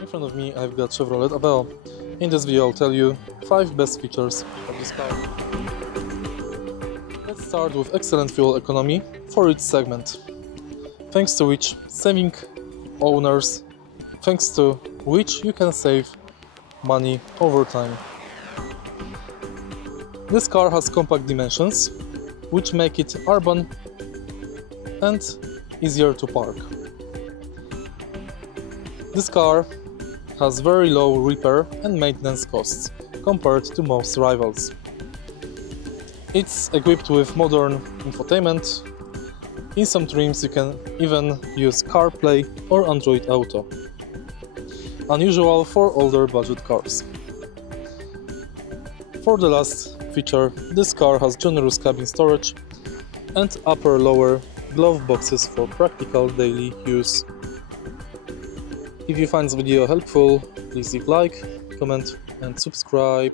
In front of me I've got Chevrolet Aveo. In this video I'll tell you 5 best features of this car. Let's start with excellent fuel economy for each segment, thanks to which you can save money over time. This car has compact dimensions, which make it urban and easier to park. This car has very low repair and maintenance costs compared to most rivals. It's equipped with modern infotainment. In some trims you can even use CarPlay or Android Auto, unusual for older budget cars. For the last feature, this car has generous cabin storage and upper-lower glove boxes for practical daily use. If you find this video helpful, please leave a like, comment and subscribe.